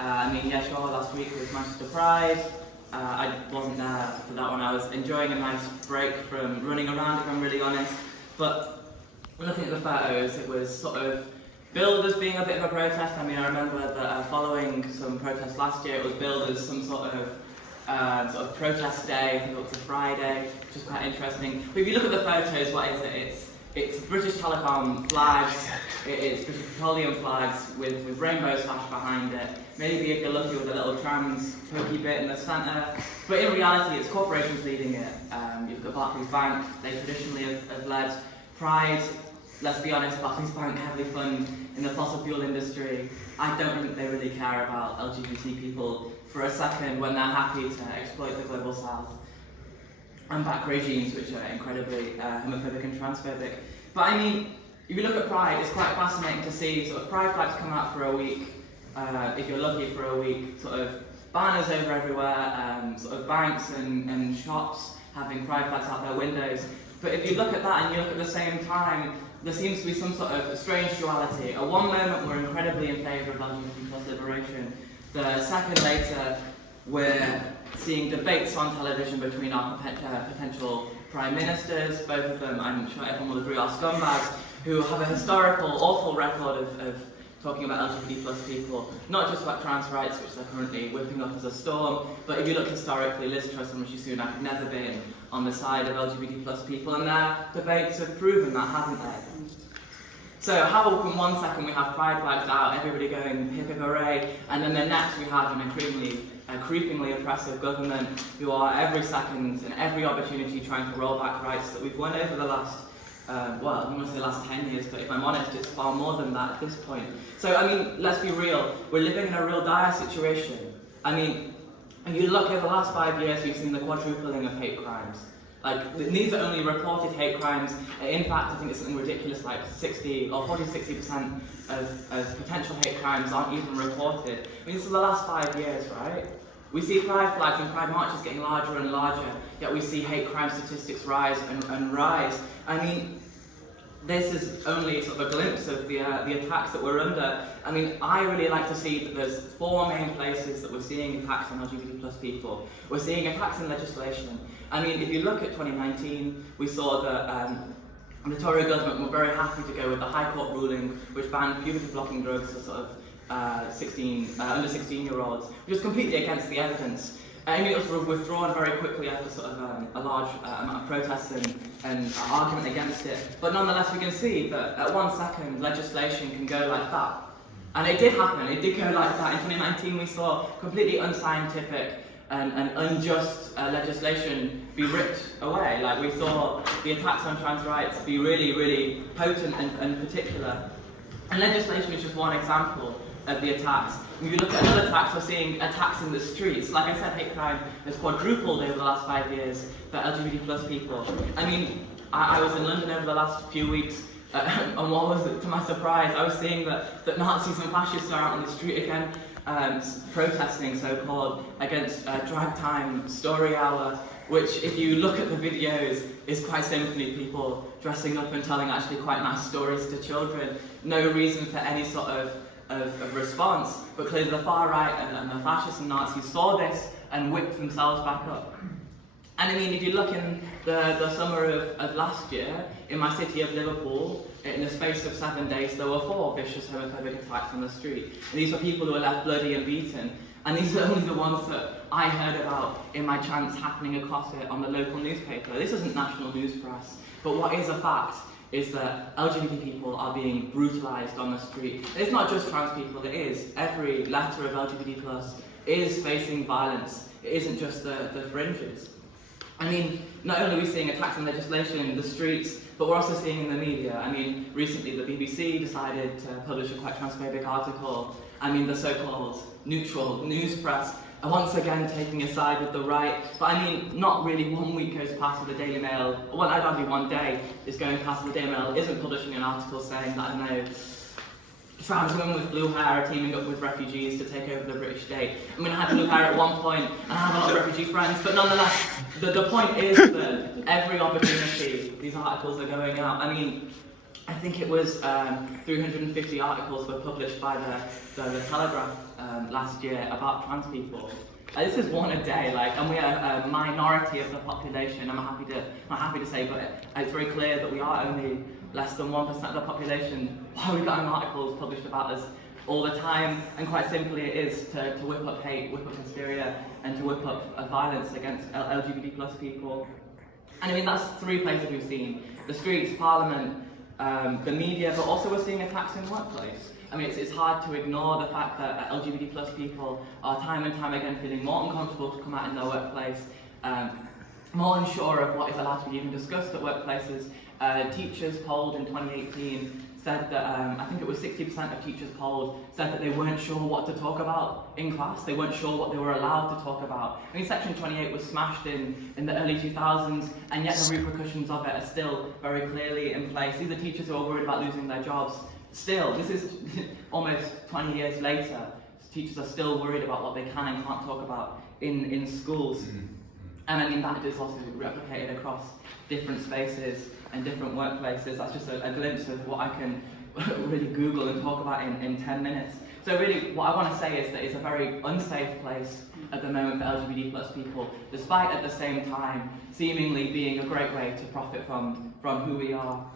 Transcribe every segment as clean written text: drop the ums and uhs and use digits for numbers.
I mean, yeah, sure, last week was Manchester Pride. I wasn't there for that one. I was enjoying a nice break from running around, if I'm really honest. But looking at the photos, it was sort of billed as being a bit of a protest. I mean, I remember that following some protests last year, it was billed as some sort of protest day. I think it was a Friday, which is quite interesting. But if you look at the photos, what is it? It's British Telecom flags, it's British Petroleum flags with rainbow slash behind it. Maybe if you're lucky with a little trans pokey bit in the centre. But in reality, it's corporations leading it. You've got Barclays Bank, they traditionally have led Pride. Let's be honest, Barclays Bank heavily fund in the fossil fuel industry. I don't think they really care about LGBT people for a second when they're happy to exploit the global south and back regimes which are incredibly homophobic and transphobic. But I mean, if you look at Pride, it's quite fascinating to see sort of Pride flags come out for a week, if you're lucky for a week, sort of banners over everywhere, sort of banks and shops having Pride flags out their windows. But if you look at that and you look at the same time, there seems to be some sort of strange duality. At one moment we're incredibly in favour of LGBT plus liberation. The second later we're seeing debates on television between our potential prime ministers, both of them, I'm sure everyone will agree, are scumbags, who have a historical, awful record of talking about LGBT plus people, not just about trans rights, which they're currently whipping up as a storm, but if you look historically, Liz Truss and Sunak have never been on the side of LGBT plus people, and their debates have proven that, haven't they? So how come one second we have pride flags out, everybody going hip hip hooray, and then the next we have an creepingly oppressive government who are every second and every opportunity trying to roll back rights that we've won over the last, well, I want to say the last 10 years, but if I'm honest, it's far more than that at this point. So, I mean, let's be real, we're living in a real dire situation. I mean, if you look over the last 5 years, you've seen the quadrupling of hate crimes. Like, these are only reported hate crimes. In fact, I think it's something ridiculous, like 40-60% of potential hate crimes aren't even reported. I mean, this is the last 5 years, right? We see pride flags and pride marches getting larger and larger, yet we see hate crime statistics rise and rise. I mean, this is only sort of a glimpse of the attacks that we're under. I mean, I really like to see that there's 4 main places that we're seeing attacks on LGBT plus people. We're seeing attacks in legislation. I mean, if you look at 2019, we saw that the Tory government were very happy to go with the High Court ruling which banned puberty-blocking drugs for sort of under 16-year-olds, which was completely against the evidence. I mean, it was withdrawn very quickly after sort of a large amount of protests and argument against it. But nonetheless, we can see that at 1 second, legislation can go like that. And it did happen, it did go like that. In 2019, we saw completely unscientific and unjust legislation be ripped away. Like, we saw the attacks on trans rights be really, really potent and particular. And legislation is just one example of the attacks. If you look at other attacks, we're seeing attacks in the streets. Like I said, hate crime has quadrupled over the last 5 years for LGBT plus people. I mean, I was in London over the last few weeks, and what was it, to my surprise, I was seeing that Nazis and fascists are out on the street again, protesting, so-called, against drag time, story hour, which, if you look at the videos, is quite simply people dressing up and telling actually quite nice stories to children. No reason for any sort of response, but clearly the far right and the fascists and Nazis saw this and whipped themselves back up. And I mean, if you look in the summer of last year, in my city of Liverpool, in the space of 7 days, there were 4 vicious homophobic attacks on the street. And these were people who were left bloody and beaten. And these are only the ones that I heard about in my chance happening across it on the local newspaper. This isn't national news press, but what is a fact is that LGBT people are being brutalised on the street. And it's not just trans people, it is. Every letter of LGBT plus is facing violence. It isn't just the fringes. I mean, not only are we seeing attacks on legislation in the streets, but we're also seeing in the media. I mean, recently the BBC decided to publish a quite transphobic article. I mean, the so-called neutral news press are once again taking a side with the right. But I mean, not really 1 week goes past with the Daily Mail, well, I'd argue 1 day is going past the Daily Mail isn't publishing an article saying that, I don't know, trans women with blue hair are teaming up with refugees to take over the British state. I mean, I had blue hair at one point, and I have a lot of refugee friends, but nonetheless, the point is that every opportunity these articles are going out. I mean, I think it was 350 articles were published by the Telegraph last year about trans people. This is one a day, and we are a minority of the population. I'm happy to say, but it's very clear that we are only less than 1% of the population. Why are we getting articles published about us all the time? And quite simply, it is to whip up hate, whip up hysteria, and to whip up violence against LGBT plus people. And I mean, that's three places we've seen: the streets, Parliament, the media, but also we're seeing attacks in the workplace. I mean, it's hard to ignore the fact that LGBT plus people are time and time again feeling more uncomfortable to come out in their workplace, more unsure of what is allowed to be even discussed at workplaces. Teachers polled in 2018 said that, I think it was 60% of teachers polled said that they weren't sure what to talk about in class. They weren't sure what they were allowed to talk about. I mean, Section 28 was smashed in the early 2000s, and yet the repercussions of it are still very clearly in place. These are teachers who are worried about losing their jobs. Still, this is almost 20 years later, teachers are still worried about what they can and can't talk about in schools. And I mean, that is also replicated across different spaces and different workplaces. That's just a glimpse of what I can really Google and talk about in 10 minutes. So really, what I want to say is that it's a very unsafe place at the moment for LGBT plus people, despite at the same time seemingly being a great way to profit from who we are.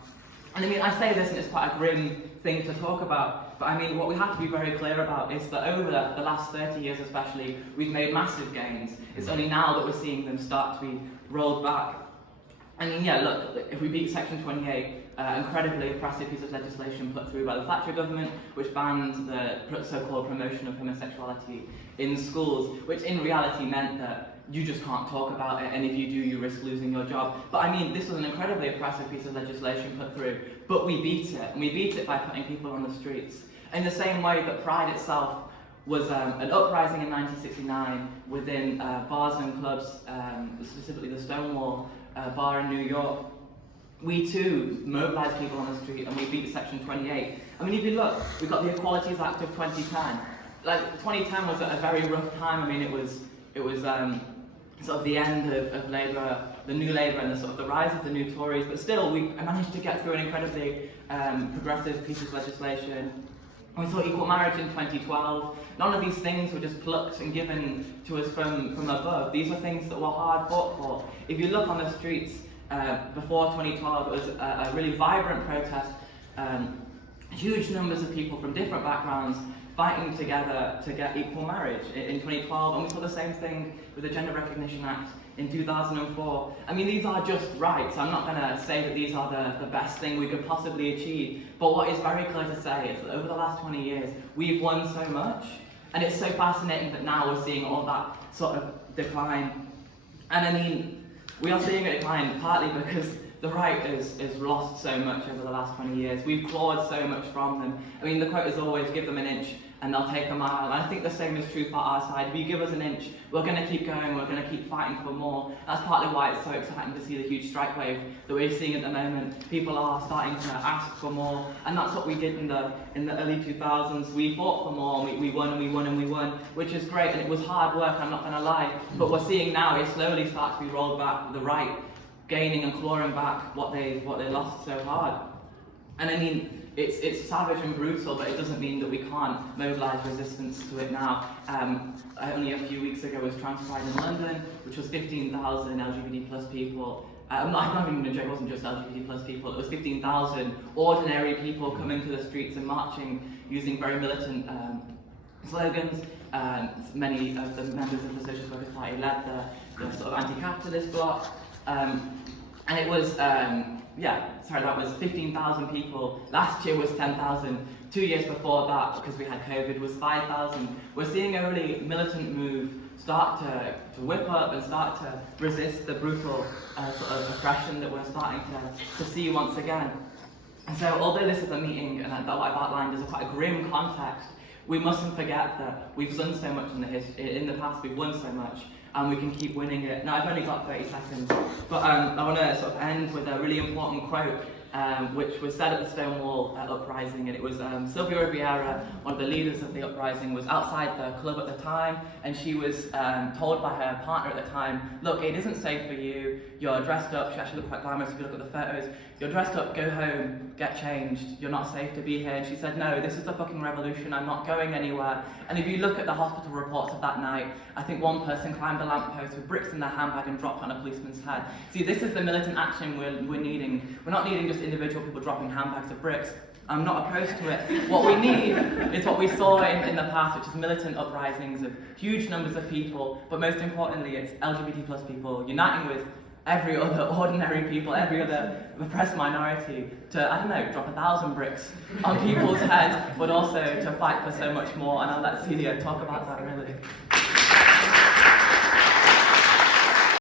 And I mean, I say this and it's quite a grim thing to talk about, but I mean, what we have to be very clear about is that over the last 30 years especially, we've made massive gains. It's only now that we're seeing them start to be rolled back. I mean, yeah, look, if we beat Section 28, incredibly oppressive piece of legislation put through by the Thatcher government, which banned the so-called promotion of homosexuality in schools, which in reality meant that you just can't talk about it, and if you do, you risk losing your job. But I mean, this was an incredibly oppressive piece of legislation put through, but we beat it, and we beat it by putting people on the streets. In the same way that Pride itself was an uprising in 1969 within bars and clubs, specifically the Stonewall bar in New York. We too mobilised people on the street, and we beat Section 28. I mean, if you look, we've got the Equalities Act of 2010. 2010 was a very rough time. I mean, it was sort of the end of Labour, the new Labour, and the rise of the new Tories. But still, we managed to get through an incredibly progressive piece of legislation. We saw equal marriage in 2012. None of these things were just plucked and given to us from above. These are things that were hard fought for. If you look on the streets before 2012, it was a really vibrant protest. Huge numbers of people from different backgrounds fighting together to get equal marriage in 2012, and we saw the same thing with the Gender Recognition Act in 2004. I mean, these are just rights. I'm not going to say that these are the best thing we could possibly achieve, but what is very clear to say is that over the last 20 years, we've won so much, and it's so fascinating that now we're seeing all that sort of decline. And I mean, we are seeing a decline partly because the right is lost so much over the last 20 years. We've clawed so much from them. I mean, the quote is always, give them an inch and they'll take a mile. And I think the same is true for our side. If you give us an inch, we're going to keep going, we're going to keep fighting for more. That's partly why it's so exciting to see the huge strike wave that we're seeing at the moment. People are starting to ask for more, and that's what we did in the early 2000s. We fought for more, and we won and we won and we won, which is great, and it was hard work, I'm not going to lie. But we're seeing now it slowly starts to be rolled back, the right gaining and clawing back what they lost so hard. And I mean, it's savage and brutal, but it doesn't mean that we can't mobilise resistance to it now. Only a few weeks ago was Trans Pride in London, which was 15,000 LGBT plus people. I'm not even going to joke, it wasn't just LGBT plus people, it was 15,000 ordinary people coming to the streets and marching using very militant slogans. Many of the members of the Socialist Workers' Party led the sort of anti-capitalist bloc. And it was, that was 15,000 people. Last year was 10,000. 2 years before that, because we had COVID, was 5,000. We're seeing a really militant move start to whip up and start to resist the brutal sort of oppression that we're starting to see once again. And so, although this is a meeting, and that what I've outlined is quite a grim context, we mustn't forget that we've done so much in the past, we've won so much, and we can keep winning it. Now, I've only got 30 seconds, but I want to sort of end with a really important quote. which was said at the Stonewall uprising, and it was Sylvia Riviera, one of the leaders of the uprising, was outside the club at the time, and she was told by her partner at the time, look, it isn't safe for you, you're dressed up, she actually looked quite glamorous if you look at the photos, you're dressed up, go home, get changed, you're not safe to be here. And she said, no, this is the fucking revolution, I'm not going anywhere. And if you look at the hospital reports of that night, I think one person climbed a lamppost with bricks in their handbag and dropped on a policeman's head. See, this is the militant action we're needing. We're not needing just individual people dropping handbags of bricks. I'm not opposed to it. What we need is what we saw in the past, which is militant uprisings of huge numbers of people, but most importantly, it's LGBT plus people uniting with every other ordinary people, every other oppressed minority to, I don't know, drop 1,000 bricks on people's heads, but also to fight for so much more. And I'll let Celia talk about that really.